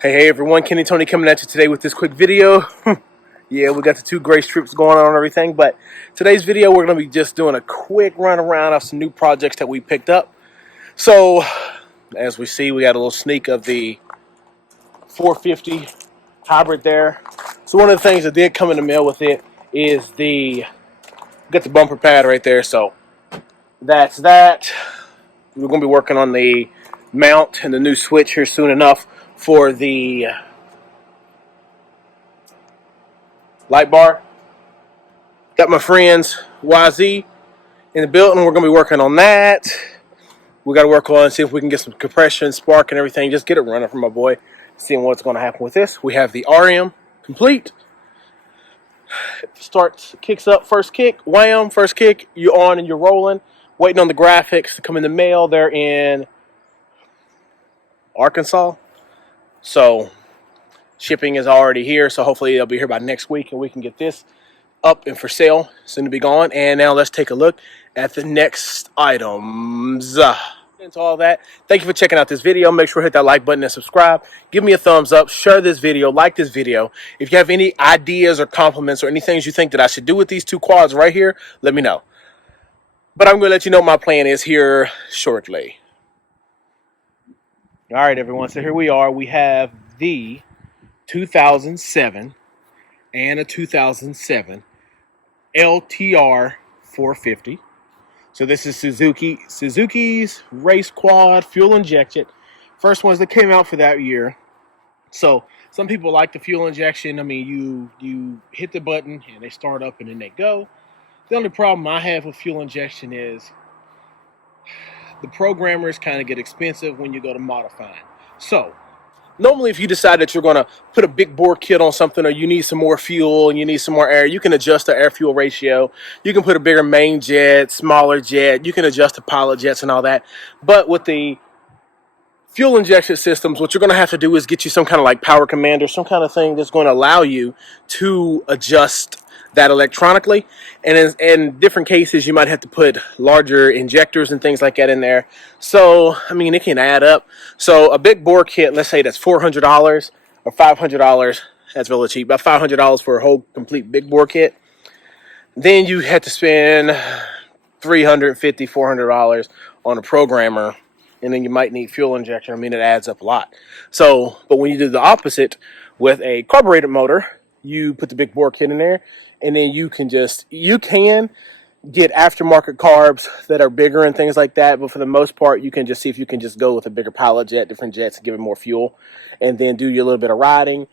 Hey everyone, Kenny Tony coming at you today with this quick video. Yeah, we got the two gray strips going on and everything, but today's video we're going to be just doing a quick run around of some new projects that we picked up. So, as we see, we got a little sneak of the 450 hybrid there. So one of the things that did come in the mail with it is got the bumper pad right there, so that's that. We're going to be working on the mount and the new switch here soon enough for the light bar. Got my friends YZ in the building. We're going to be working on that. We got to work on, see if we can get some compression, spark, and everything. Just get it running for my boy. Seeing what's going to happen with this. We have the RM complete. Starts, kicks up, first kick, wham, first kick. You're on and you're rolling. Waiting on the graphics to come in the mail. They're in Arkansas. So shipping is already here. So hopefully they'll be here by next week and we can get this up and for sale, soon to be gone. And now let's take a look at the next items. Into all that, thank you for checking out this video. Make sure to hit that like button and subscribe. Give me a thumbs up, share this video, like this video. If you have any ideas or compliments or any things you think that I should do with these two quads right here, let me know. But I'm going to let you know what my plan is here shortly. All right, everyone, so here we are. We have the 2007 and a 2007 LTR 450. So this is Suzuki's race quad, fuel injection. First ones that came out for that year. So some people like the fuel injection. I mean, you hit the button and they start up and then they go. The only problem I have with fuel injection is the programmers kind of get expensive when you go to modifying. So normally, if you decide that you're going to put a big bore kit on something, or you need some more fuel and you need some more air, you can adjust the air-fuel ratio. You can put a bigger main jet, smaller jet. You can adjust the pilot jets and all that. But with the fuel injection systems, what you're going to have to do is get you some kind of like power commander, some kind of thing that's going to allow you to adjust that electronically. And in different cases, you might have to put larger injectors and things like that in there. So, I mean, it can add up. So a big bore kit, let's say that's $400 or $500. That's really cheap. About $500 for a whole complete big bore kit. Then you had to spend $350, $400 on a programmer. And then you might need fuel injection. I mean, it adds up a lot. So, but when you do the opposite with a carbureted motor, you put the big bore kit in there, and then you can get aftermarket carbs that are bigger and things like that. But for the most part, you can just see if you can just go with a bigger pilot jet, different jets, and give it more fuel, and then do your little bit of riding,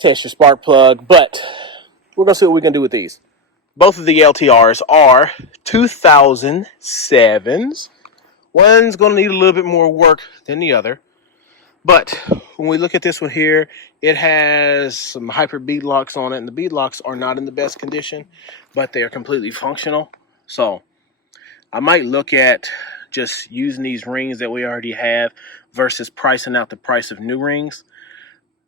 test your spark plug. But we're going to see what we can do with these. Both of the LTRs are 2007s. One's going to need a little bit more work than the other. But when we look at this one here, it has some hyper bead locks on it. And the bead locks are not in the best condition, but they are completely functional. So I might look at just using these rings that we already have versus pricing out the price of new rings.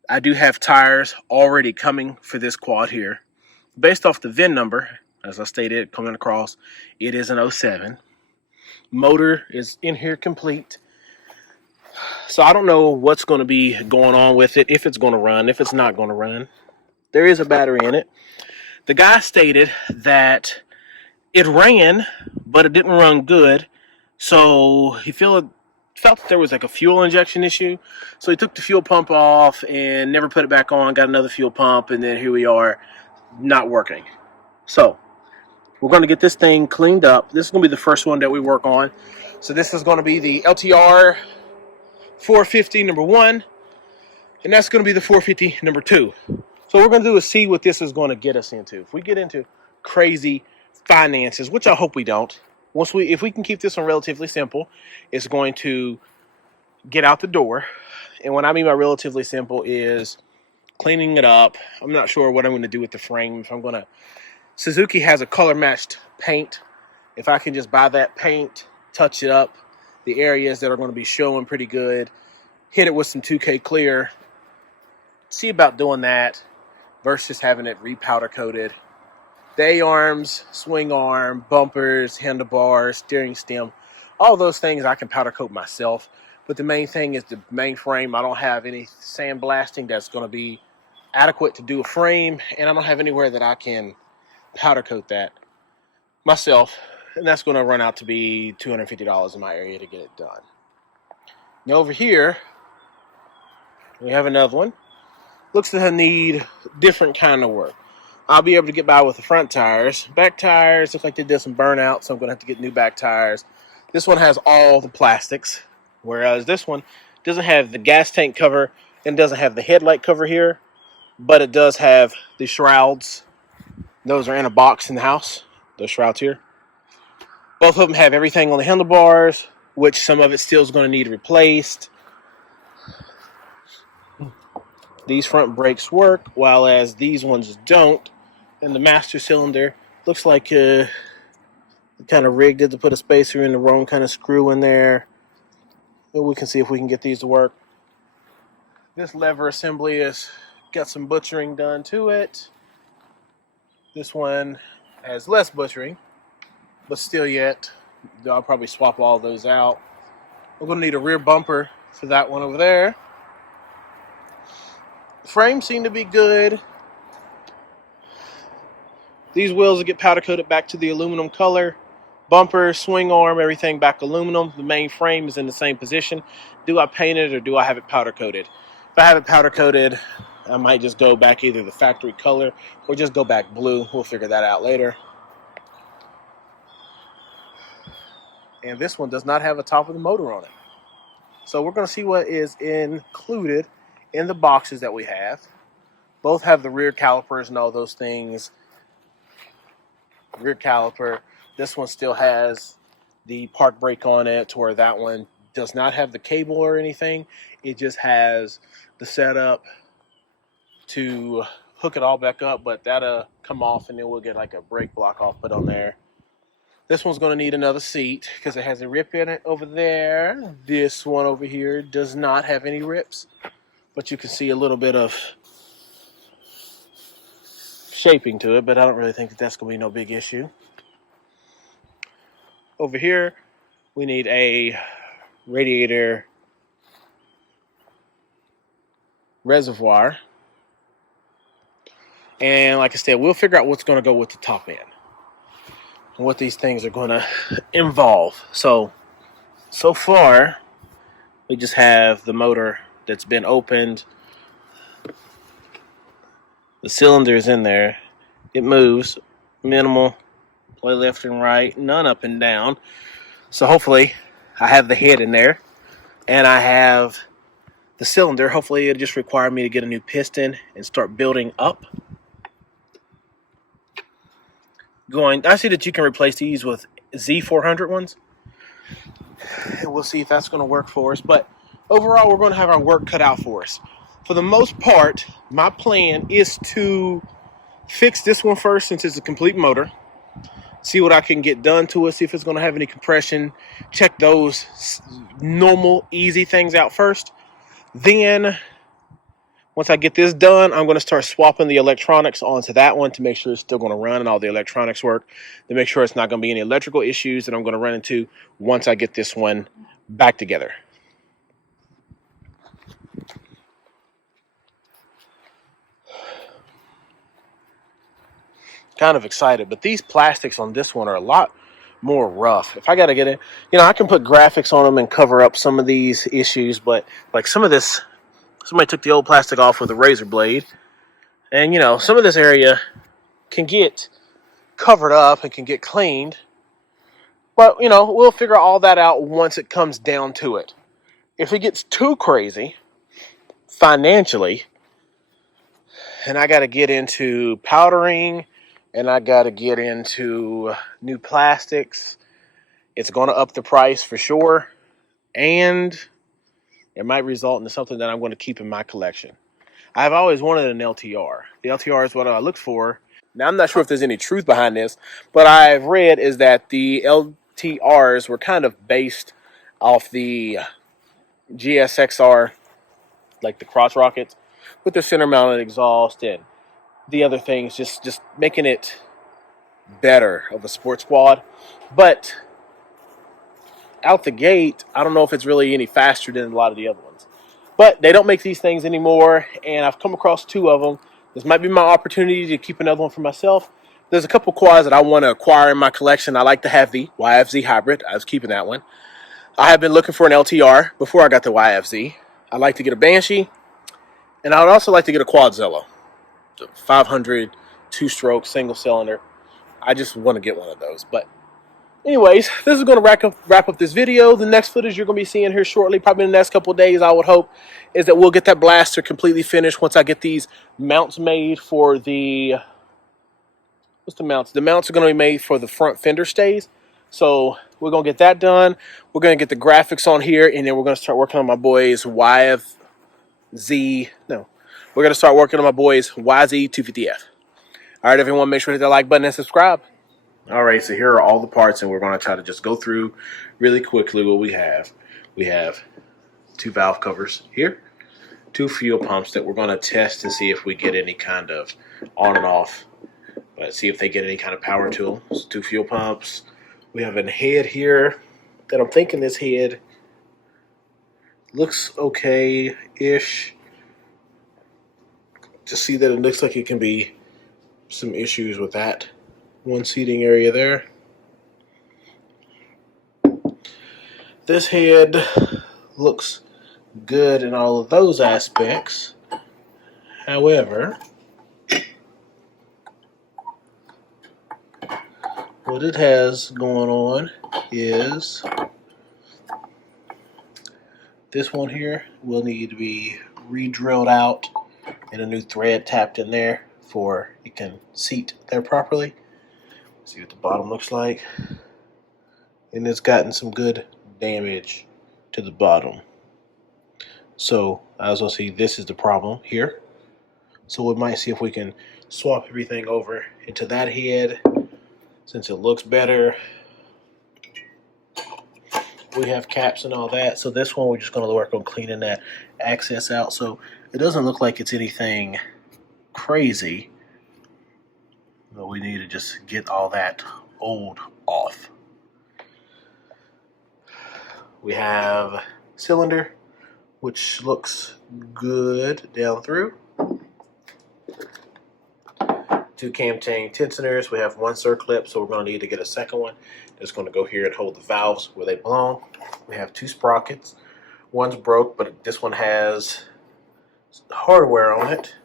I do have tires already coming for this quad here. Based off the VIN number, as I stated, coming across, it is an 07. Motor is in here complete. So I don't know what's going to be going on with it, if it's going to run, if it's not going to run. There is a battery in it. The guy stated that it ran, but it didn't run good. So he felt that there was like a fuel injection issue. So he took the fuel pump off and never put it back on, got another fuel pump, and then here we are, not working. So we're going to get this thing cleaned up. This is going to be the first one that we work on. So this is going to be the LTR 450 number 1, and that's going to be the 450 number 2. So what we're going to do is see what this is going to get us into. If we get into crazy finances, which I hope we don't, if we can keep this one relatively simple, it's going to get out the door. And what I mean by relatively simple is cleaning it up. I'm not sure what I'm going to do with the frame. Suzuki has a color matched paint. If I can just buy that paint, touch it up, the areas that are going to be showing pretty good, hit it with some 2K clear, see about doing that versus having it repowder coated. The A-arms, swing arm, bumpers, handlebars, steering stem, all those things I can powder coat myself. But the main thing is the main frame. I don't have any sandblasting that's going to be adequate to do a frame, and I don't have anywhere that I can powder coat that myself, and that's going to run out to be $250 in my area to get it done. Now over here, we have another one. Looks to need different kind of work. I'll be able to get by with the front tires. Back tires look like they did some burnout, so I'm going to have to get new back tires. This one has all the plastics, whereas this one doesn't have the gas tank cover and doesn't have the headlight cover here, but it does have the shrouds. Those are in a box in the house, those shrouds here. Both of them have everything on the handlebars, which some of it still is going to need replaced. These front brakes work, while as these ones don't. And the master cylinder looks like kind of rigged it to put a spacer in the wrong kind of screw in there. But we can see if we can get these to work. This lever assembly has got some butchering done to it. This one has less butchering, but still yet, I'll probably swap all those out. We're going to need a rear bumper for that one over there. Frames seem to be good. These wheels will get powder coated back to the aluminum color. Bumper, swing arm, everything back aluminum. The main frame is in the same position. Do I paint it or do I have it powder coated? If I have it powder coated, I might just go back either the factory color or just go back blue. We'll figure that out later. And this one does not have a top of the motor on it. So we're going to see what is included in the boxes that we have. Both have the rear calipers and all those things. Rear caliper. This one still has the park brake on it, to where that one does not have the cable or anything. It just has the setup to hook it all back up, but that'll come off and then we'll get like a brake block off put on there. This one's going to need another seat because it has a rip in it over there. This one over here does not have any rips, but you can see a little bit of shaping to it, but I don't really think that that's going to be no big issue. Over here, we need a radiator reservoir. And like I said, we'll figure out what's going to go with the top end and what these things are going to involve. So far, we just have the motor that's been opened. The cylinder is in there. It moves. Minimal. Play left and right. None up and down. So hopefully, I have the head in there. And I have the cylinder. Hopefully, it'll just require me to get a new piston and start building up. I see that you can replace these with Z400 ones. And we'll see if that's going to work for us. But overall, we're going to have our work cut out for us. For the most part, my plan is to fix this one first since it's a complete motor. See what I can get done to it. See if it's going to have any compression. Check those normal, easy things out first. Then, once I get this done, I'm going to start swapping the electronics onto that one to make sure it's still going to run and all the electronics work. To make sure it's not going to be any electrical issues that I'm going to run into once I get this one back together. Kind of excited, but these plastics on this one are a lot more rough. If I got to get it, I can put graphics on them and cover up some of these issues, but like some of this, somebody took the old plastic off with a razor blade, and some of this area can get covered up and can get cleaned, but we'll figure all that out once it comes down to it. If it gets too crazy financially, and I got to get into powdering, and I got to get into new plastics, it's going to up the price for sure. And it might result in something that I'm going to keep in my collection. I've always wanted an LTR. The LTR is what I look for. Now, I'm not sure if there's any truth behind this, but I've read is that the LTRs were kind of based off the GSXR, like the crotch rockets, with the center mounted exhaust and the other things, just making it better of a sports quad. But out the gate, I don't know if it's really any faster than a lot of the other ones. But they don't make these things anymore, and I've come across 2 of them. This might be my opportunity to keep another one for myself. There's a couple quads that I want to acquire in my collection. I like the Heavy YFZ Hybrid. I was keeping that one. I have been looking for an LTR before I got the YFZ. I'd like to get a Banshee, and I would also like to get a Quadzilla. 500, 2-stroke, single cylinder. I just want to get one of those. But anyways, this is going to wrap up this video. The next footage you're going to be seeing here shortly, probably in the next couple of days, I would hope, is that we'll get that blaster completely finished once I get these mounts made for the... What's the mounts? The mounts are going to be made for the front fender stays. So we're going to get that done. We're going to get the graphics on here, and then we're going to start working on my boys YZ... No. We're going to start working on my boys YZ250F. All right, everyone, make sure to hit that like button and subscribe. All right, so here are all the parts, and we're going to try to just go through really quickly what we have. We have 2 valve covers here, 2 fuel pumps that we're going to test to see if we get any kind of on and off, but see if they get any kind of power to them. So 2 fuel pumps. We have a head here that I'm thinking this head looks okay-ish. Just see that it looks like it can be some issues with that. 1 seating area there. This head looks good in all of those aspects. However, what it has going on is this one here will need to be re-drilled out and a new thread tapped in there for it can seat there properly. See what the bottom looks like. And it's gotten some good damage to the bottom. So as we'll see, this is the problem here. So we might see if we can swap everything over into that head since it looks better. We have caps and all that. So this one we're just going to work on cleaning that access out. So it doesn't look like it's anything crazy. But we need to just get all that old off. We have cylinder, which looks good down through. 2 cam chain tensioners. We have 1 circlip, so we're going to need to get a second one. That's going to go here and hold the valves where they belong. We have 2 sprockets. One's broke, but this one has hardware on it.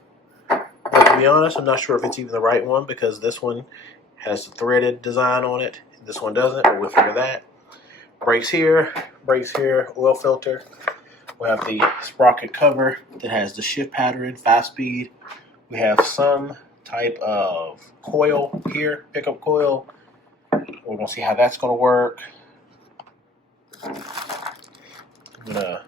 But to be honest, I'm not sure if it's even the right one because this one has the threaded design on it. This one doesn't, but we'll figure that. Brakes here, oil filter. We have the sprocket cover that has the shift pattern, 5-speed. We have some type of coil here, pickup coil. We're going to see how that's going to work. I'm going to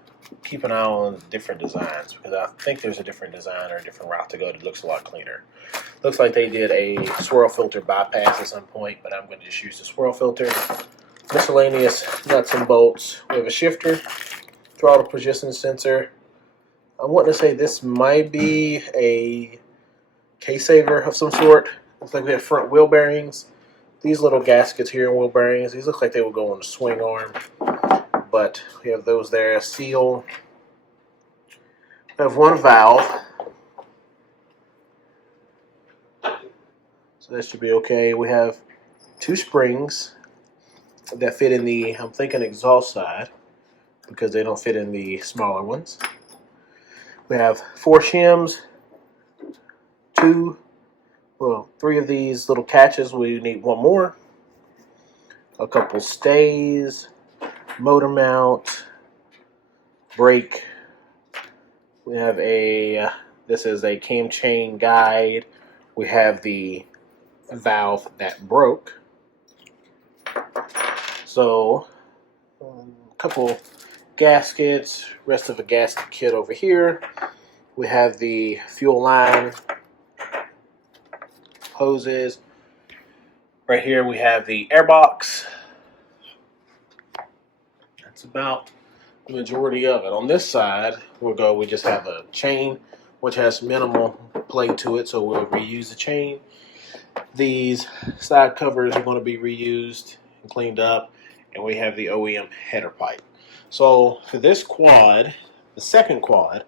keep an eye on different designs because I think there's a different design or a different route to go that looks a lot cleaner. Looks like they did a swirl filter bypass at some point, but I'm going to just use the swirl filter. Miscellaneous nuts and bolts. We have a shifter, throttle position sensor. I want to say this might be a case saver of some sort. Looks like we have front wheel bearings. These little gaskets here and wheel bearings, these look like they would go on the swing arm. But we have those there. Seal. We have 1 valve. So that should be okay. We have 2 springs that fit in the, I'm thinking, exhaust side because they don't fit in the smaller ones. We have 4 shims, 3 of these little catches. We need 1 more. A couple stays, motor mount, brake. We have this is a cam chain guide. We have the valve that broke. So, a couple gaskets, rest of a gasket kit over here. We have the fuel line hoses. Right here we have the air box. That's about the majority of it. On this side, we just have a chain, which has minimal play to it, so we'll reuse the chain. These side covers are going to be reused and cleaned up. and we have the OEM header pipe. So for this quad, the second quad,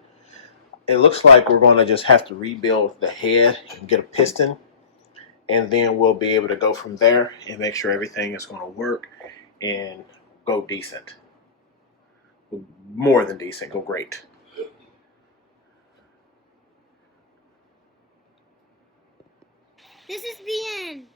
it looks like we're going to just have to rebuild the head and get a piston, and then we'll be able to go from there and make sure everything is going to work and go decent. More than decent, go great. This is the end.